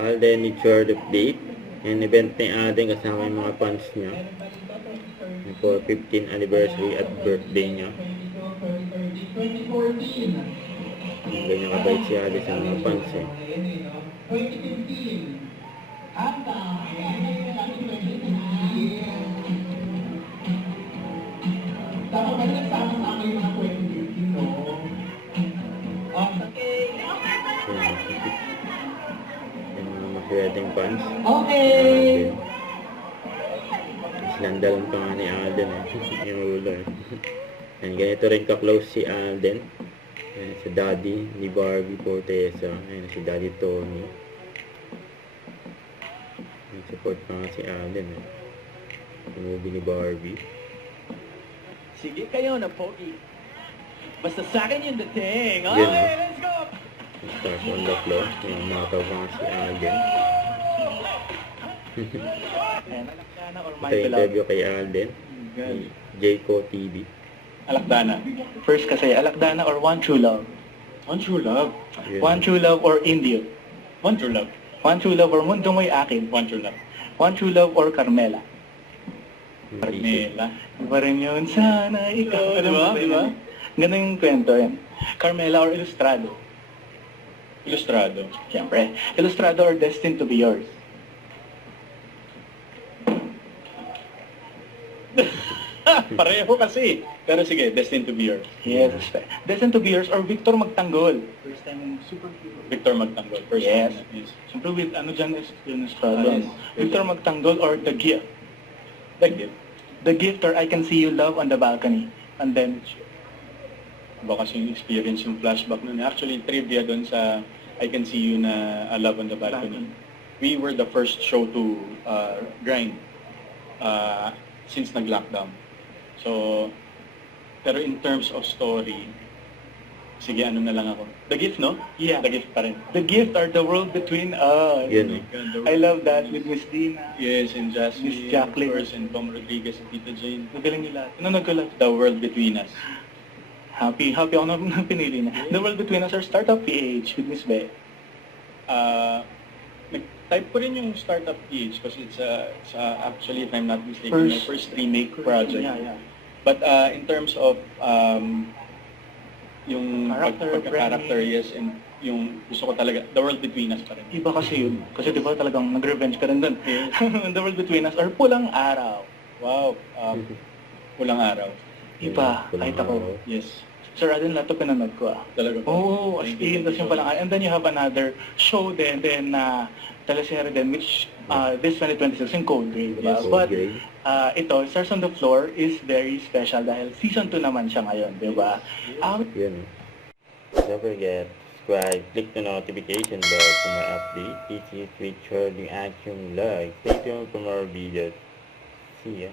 Alden need short update. And event ni Alden kasama yung mga fans niya. For 15th anniversary at birthday niya. Ganyan kabait si Alden sa mga fans eh. 2015. Dapat ba nagsama-sama yung mga 2015, no? Okay. Yung mga mas-wedding fans. Okay. Sinandalan pa nga ni Alden eh. Yung ulo eh. And ganito rin ka-close si Alden. Ayan, si Daddy ni Barbie Fortesa. Ayan, si Daddy Tony. Ayan, support pa nga si Alden eh. Yung movie ni Barbie. Sige kayo na pogi. Basta sa akin yung dating. Yun, Okay, let's go! Stars on the floor. Ayan, mataw pa nga si Alden. Alakdana or Ito yung interview kay Alden. Jayco TV. Alakdana. First kasi, Alakdana or One True Love? One True Love? Yun. One True Love or Indio? One True Love. One True Love or Mundo Mo'y Akin? One True Love. One True Love or Carmela? Carmela. Iba rin yun. Sana ikaw. Diba? Ganun yung kwento yan. Carmela or Ilustrado? Ilustrado. Siyempre. Ilustrado or Destined to be Yours? Pareho kasi. Pero sige, Destined to be Yours. Yes. Destined to be Yours or Victor Magtanggol? First time in Superhero. Victor Magtanggol. First yes. Time. Yes. Siyempre with ano dyan is Ilustrado. Yes. Victor Magtanggol or The Gift? The Gift. The Gift or I Can See You Love on the Balcony. And then, baka kasi yung experience yung flashback nun. Actually, trivia doon sa I Can See You na Love on the Balcony. We were the first show to grind since nag-lockdown. So, pero in terms of story, sige, ano na lang ako. The Gift, no? Yeah. The Gift pa rin. The Gift are the world between us. Yun. I love that with Miss Dina. Yes, and Jasmine, Miss Jacqueline. of course, and Tom Rodriguez and Tita Jane. Magaling nila. Nanonood ko lang. The World Between Us. Happy ako na pinili na. The World Between Us are Startup PH with Miss Be. Nag-type ko rin yung Startup PH kasi it's actually, if I'm not mistaken, my first remake project. Yeah. But in terms of yung pagka-character, yes, and yung gusto ko talaga, The World Between Us pa rin. Iba kasi yun. Kasi di ba talagang nag-revenge ka rin dun. The World Between Us or Pulang Araw. Wow. Pulang Araw. Iba. Kahit ako. Yes. Sir Aden, lahat ito pinanood ko Talaga po? Oo, as in, tas yung Pulang Araw. And then you have another show then teleserye din, which this 2026 yung Cold Grey, diba? Yes, But Grey. ito, Stars on the Floor is very special dahil season 2 naman siya ngayon, diba? Yun. Don't forget, subscribe, click the notification bell for more updates. This is Richard, the Action Live. Stay tuned for more videos. See ya.